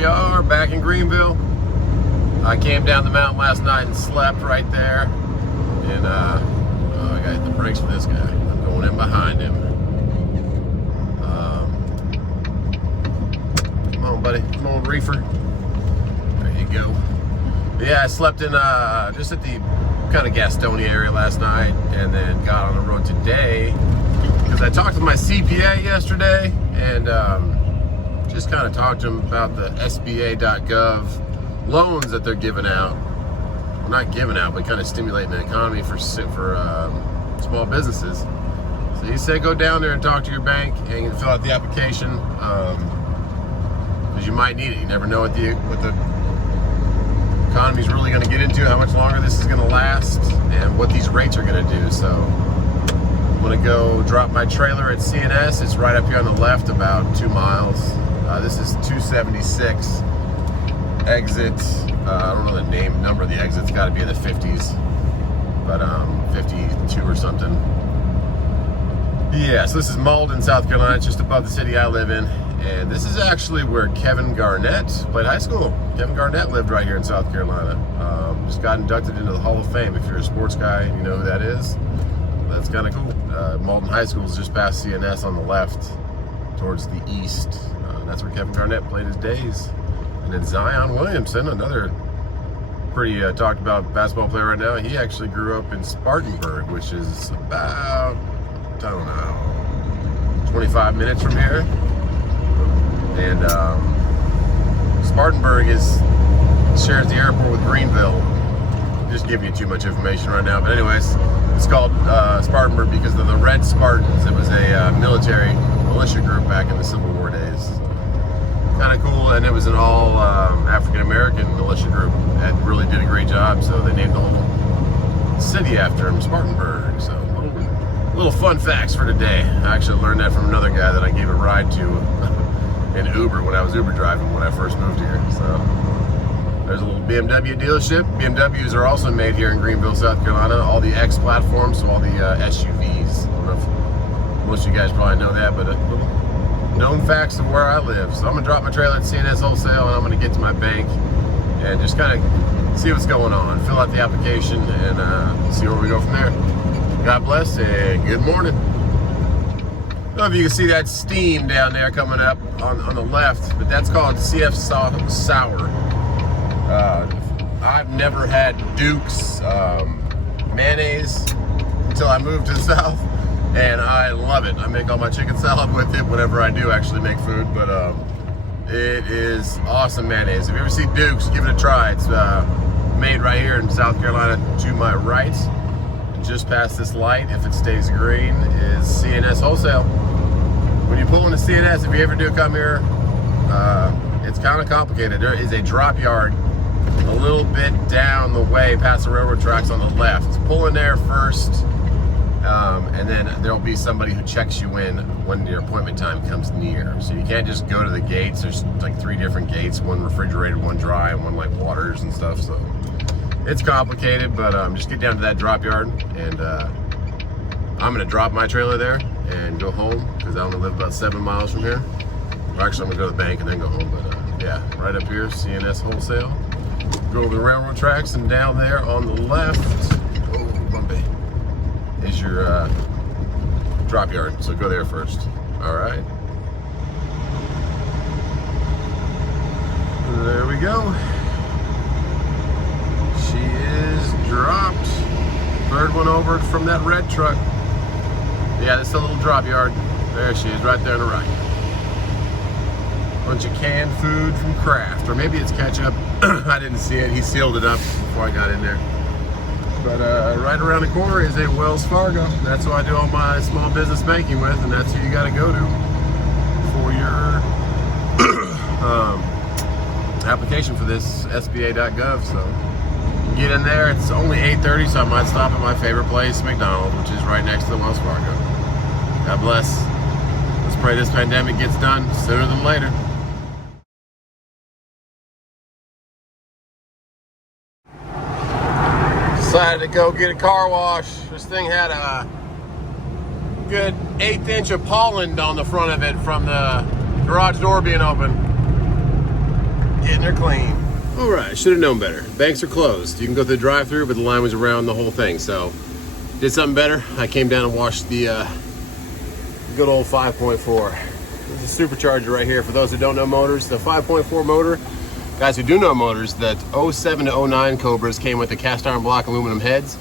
we are back in Greenville. I came down the mountain last night and slept right there. And I gotta hit the brakes for this guy. I'm going in behind him. Come on, buddy. Come on, reefer. There you go. But yeah, I slept in just at the kind of Gastonia area last night, and then got on the road today because I talked to my CPA yesterday and just kind of talked to him about the SBA.GOV loans that they're giving out. Well, not giving out, but kind of stimulating the economy for small businesses. So he said go down there and talk to your bank and fill out the application because you might need it. You never know what the economy's really going to get into, how much longer this is going to last, and what these rates are going to do. So I'm going to go drop my trailer at CNS. It's right up here on the left, about 2 miles. This is 276 exit. I don't know the number of the exit. It's got to be in the 50s, but 52 or something. Yeah, so this is Malden, South Carolina. It's just above the city I live in. And this is actually where Kevin Garnett played high school. Kevin Garnett lived right here in South Carolina. Just got inducted into the Hall of Fame. If you're a sports guy and you know who that is, that's kind of cool. Malden High School is just past CNS on the left towards the east. That's where Kevin Garnett played his days. And then Zion Williamson, another pretty talked about basketball player right now. He actually grew up in Spartanburg, which is about, I don't know, 25 minutes from here. And Spartanburg shares the airport with Greenville. Just giving you too much information right now, but anyways, it's called Spartanburg because of the Red Spartans. It was a military militia group back in the Civil War days. Kind of cool, and it was an all African American militia group that really did a great job. So they named the whole city after him, Spartanburg. So little fun facts for today. I actually learned that from another guy that I gave a ride to in Uber when I was Uber driving when I first moved here. So there's a little BMW dealership. BMWs are also made here in Greenville, South Carolina. All the X platforms, so all the SUVs. I don't know if most of you guys probably know that, but little known facts of where I live. So I'm gonna drop my trailer at CNS Wholesale, and I'm gonna get to my bank and just kind of see what's going on, fill out the application, and see where we go from there. God bless and good morning. I don't know if you can see that steam down there coming up on the left, but that's called CF Sour. I've never had Duke's mayonnaise until I moved to the South, and I love it. I make all my chicken salad with it whenever I do actually make food, but it is awesome mayonnaise. If you ever see Duke's, give it a try. It's made right here in South Carolina to my right. Just past this light, if it stays green, is CNS Wholesale. When you pull into CNS, if you ever do come here, it's kind of complicated. There is a drop yard a little bit down the way past the railroad tracks on the left. Pull in there first, and then there'll be somebody who checks you in when your appointment time comes near. So you can't just go to the gates. There's like 3 different gates, one refrigerated, one dry, and one like waters and stuff. So it's complicated, but just get down to that drop yard, and I'm gonna drop my trailer there and go home because I only live about 7 miles from here. Or actually, I'm gonna go to the bank and then go home. But yeah, right up here, CNS Wholesale. Go over the railroad tracks, and down there on the left, oh bumpy, is your drop yard. So go there first. All right. There we go. She is dropped. Third one over from that red truck. Yeah, that's the little drop yard. There she is, right there on the right. Bunch of canned food from Kraft, or maybe it's ketchup. I didn't see it. He sealed it up before I got in there. But right around the corner is a Wells Fargo. That's who I do all my small business banking with, and that's who you got to go to for your application for this SBA.GOV. So get in there. It's only 8:30, so I might stop at my favorite place, McDonald's, which is right next to the Wells Fargo. God bless. Let's pray this pandemic gets done sooner than later. Decided to go get a car wash. This thing had a good 1/8 inch of pollen on the front of it from the garage door being open. Getting her clean. All right, should have known better. Banks are closed. You can go through the drive-through, but the line was around the whole thing. So, did something better. I came down and washed the good old 5.4. This is a supercharger right here. For those who don't know motors, the 5.4 motor. Guys who do know motors, that 07 to 09 Cobras came with the cast iron block aluminum heads.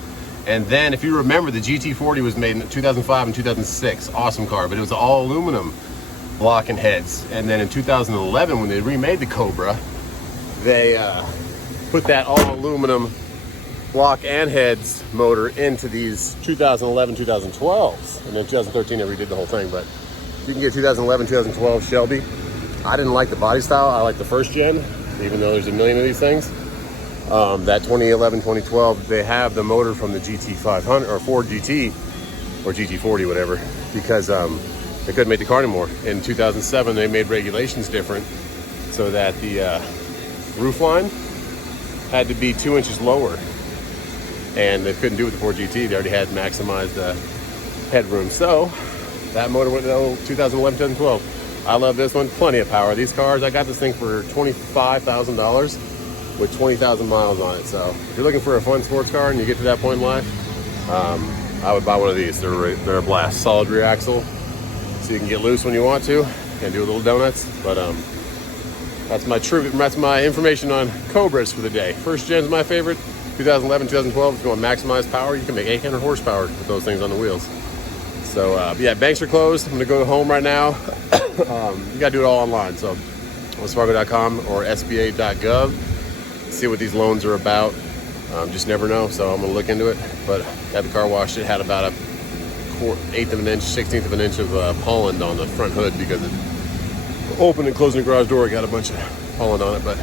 And then, if you remember, the GT40 was made in 2005 and 2006. Awesome car, but it was all aluminum block and heads. And then in 2011, when they remade the Cobra, they put that all aluminum block and heads motor into these 2011, 2012s. And then 2013, they redid the whole thing. But you can get 2011, 2012 Shelby. I didn't like the body style. I like the first gen, even though there's a million of these things. That 2011, 2012, they have the motor from the GT500 or Ford GT or GT40, whatever, because they couldn't make the car anymore. In 2007, they made regulations different so that the roof line had to be 2 inches lower, and they couldn't do it with the Ford GT. They already had maximized headroom. So that motor went to 2011, 2012. I love this one, plenty of power. These cars, I got this thing for $25,000 with 20,000 miles on it. So if you're looking for a fun sports car and you get to that point in life, I would buy one of these. They're a blast. Solid rear axle, so you can get loose when you want to and do little donuts. But that's my information on Cobras for the day. First gen's my favorite. 2011, 2012 is going maximized power. You can make 800 horsepower with those things on the wheels. So yeah, banks are closed. I'm gonna go home right now. You gotta do it all online. So Fargo.com or SBA.GOV. See what these loans are about. Just never know. So I'm gonna look into it. But got the car washed. It had about a 1/8 of an inch, 1/16 of an inch of pollen on the front hood because it opened and closing the garage door. It got a bunch of pollen on it. But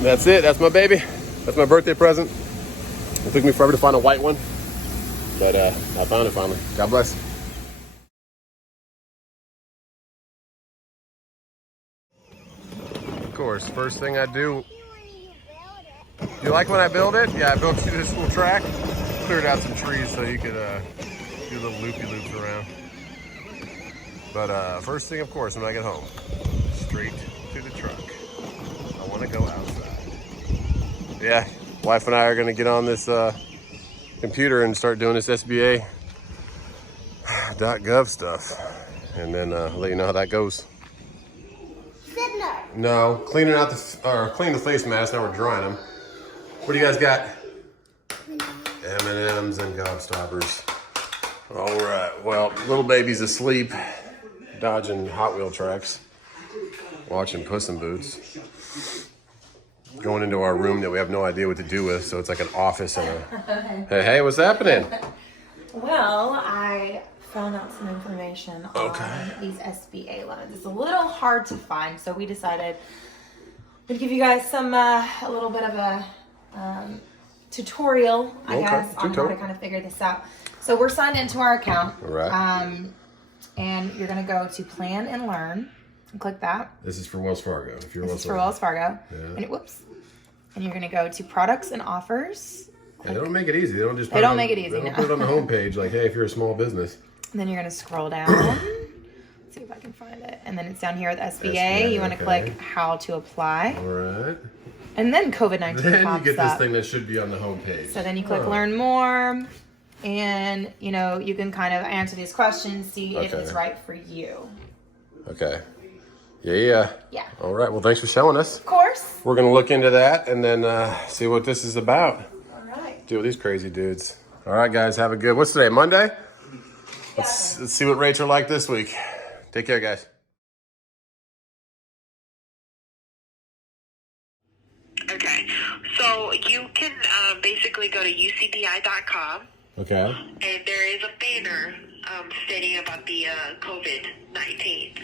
that's it. That's my baby. That's my birthday present. It took me forever to find a white one, but I found it finally. God bless. Of course, first thing I do. You like when I build it? Yeah, I built you this little track. Cleared out some trees so you could do little loopy loops around. But first thing, of course, when I get home, straight to the truck. I want to go outside. Yeah, wife and I are going to get on this computer and start doing this SBA.gov stuff, and then let you know how that goes. No, cleaning out clean the face mask. Now we're drying them. What do you guys got? M&Ms and gobstoppers. All right. Well, little baby's asleep, dodging Hot Wheel tracks, watching Puss in Boots. Going into our room that we have no idea what to do with, so it's like an office and a... Hey, what's happening? Well, I found out some information on these SBA loans. It's a little hard to find, so we decided we'd give you guys some a little bit of a tutorial, I guess, on how to kind of figure this out. So we're signed into our account. All right. And you're going to go to Plan and Learn. And click that. This is for Wells Fargo. If you're this is for Wells Fargo. Yeah. And and you're going to go to Products and Offers. Yeah, they don't make it easy. They don't just. They don't make it easy. They don't put it on the homepage like, hey, if you're a small business. And then you're going to scroll down. Let's see if I can find it. And then it's down here with SBA. You want to click How to Apply. All right. And then COVID-19 Then pops you get this up. thing that should be on the homepage. So then you click Learn More. And, you know, you can kind of answer these questions, see if it's right for you. Okay. Yeah. All right. Well, thanks for showing us. Of course. We're going to look into that and then see what this is about. All right. Deal with these crazy dudes. All right, guys. Have a good... What's today? Monday? Let's see what rates are like this week. Take care, guys. Okay. So you can basically go to UCBI.com. Okay. And there is a banner stating about the COVID-19.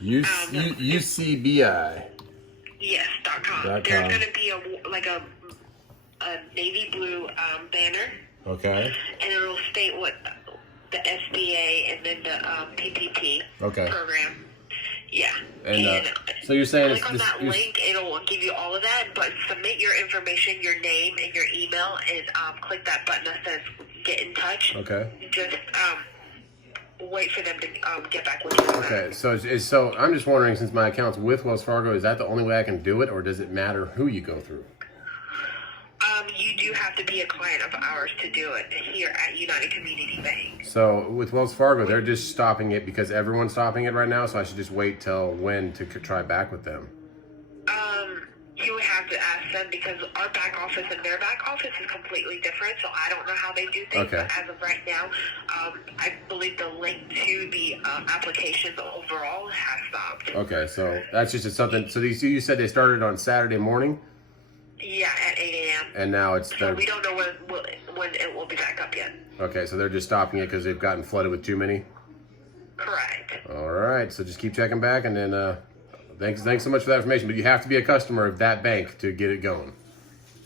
UCBI. Yes, .com. There's going to be a navy blue banner. Okay. And it'll state what the SBA and then the PPP program. Yeah. And so you're saying click on that link, it'll give you all of that, but submit your information, your name and your email, and click that button that says get in touch. Okay. Just wait for them to get back with you. Okay, so I'm just wondering, since my account's with Wells Fargo, is that the only way I can do it, or does it matter who you go through? You do have to be a client of ours to do it here at United Community Bank. So with Wells Fargo, they're just stopping it because everyone's stopping it right now, so I should just wait till when to try back with them? You would have to ask them because our back office and their back office is completely different, so I don't know how they do things. Okay. But as of right now, I believe the link to the applications overall has stopped. Okay, so that's just something. So you said they started on Saturday morning? Yeah, at 8 a.m. And now it's So we don't know when it will be back up yet. Okay, so they're just stopping it because they've gotten flooded with too many? Correct. All right, so just keep checking back, and then thanks so much for that information. But you have to be a customer of that bank to get it going.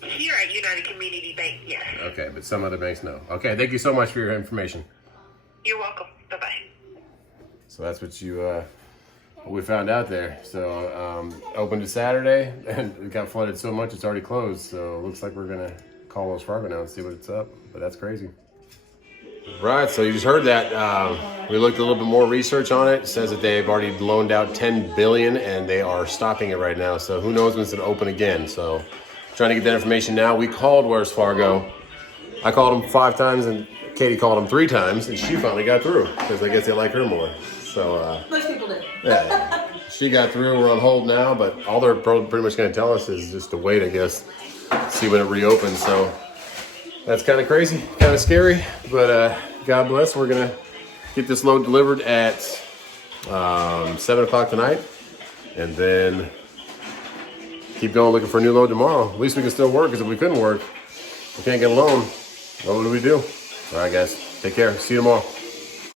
Here at United Community Bank, yes. Okay, but some other banks no. Okay, thank you so much for your information. You're welcome. Bye-bye. So that's what we found out there. So opened to Saturday, and it got flooded so much it's already closed. So it looks like we're gonna call Wells Fargo now and see what's up. But that's crazy. Right, so you just heard that. We looked a little bit more research on it. It says that they've already loaned out $10 billion, and they are stopping it right now. So who knows when it's gonna open again. So trying to get that information now. We called Wells Fargo. I called them 5 times, and Katie called them 3 times, and she finally got through because I guess they like her more. So Most people do. yeah, she got through. We're on hold now, but all they're pretty much going to tell us is just to wait, I guess, see when it reopens. So that's kind of crazy, kind of scary, but God bless. We're going to get this load delivered at 7 o'clock tonight, and then keep going looking for a new load tomorrow. At least we can still work, because if we couldn't work, we can't get a loan. What would we do? All right, guys, take care. See you tomorrow.